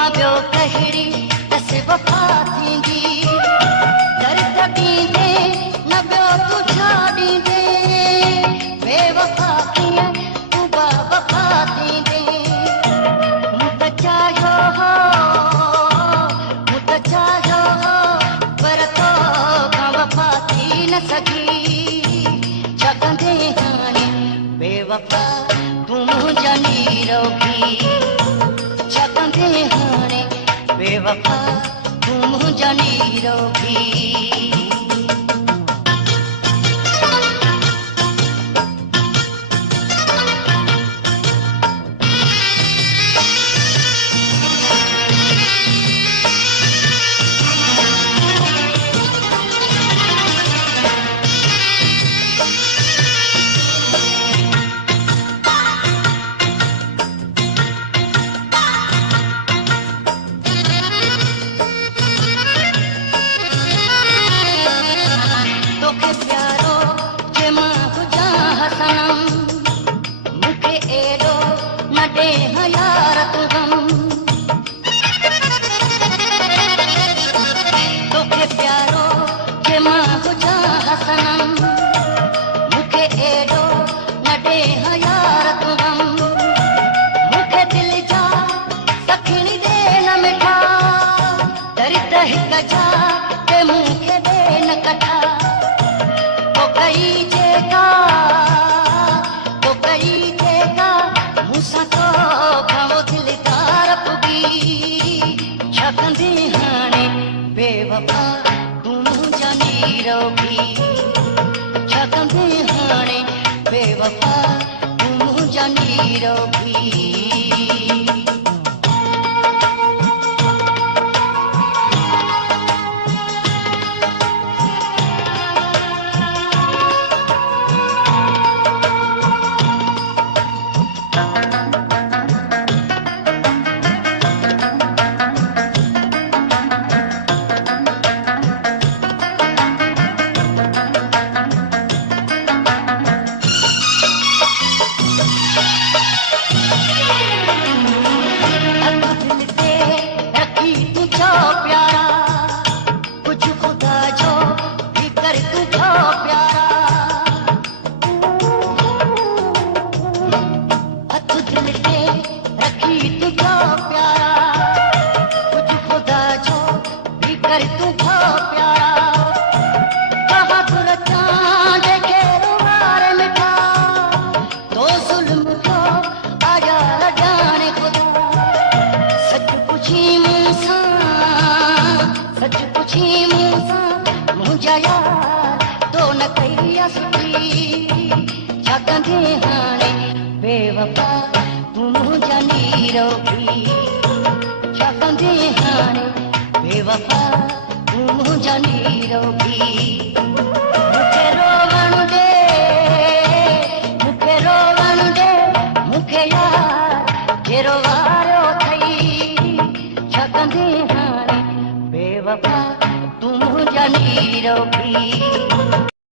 ॿियो कहिड़ी दस वफ़ा थींदी दर्द ॾींदे न ॿियो तूं छा ॾींदे बेवफ़ा कीअं तूं वफ़ा थींदे मूं त चाहियो हो पर तोखां वफ़ा थी न सघी छा कंदे हाणे बेवफ़ा तूं मुंहिंजा नीरवी छा कंदे हाणे बेवफ़ा तूं मुंहिंजा नीरवी बेवफ़ा तूं मुंहिंजा नीरवी छा कंदे हाणे बेवफ़ा तूं मुंहिंजा नीरवी छा कंदे हाणे बेवफ़ा तूं मुंहिंजा नीरवी छा कंदे हाणे बेवफ़ा तूं मुंहिंजा नीरवी मूंखे रोवण दे मूंखे यार जहिड़ो वारो अथई छा कंदे हाणे बेवफ़ा तूं मुंहिंजा नीरवी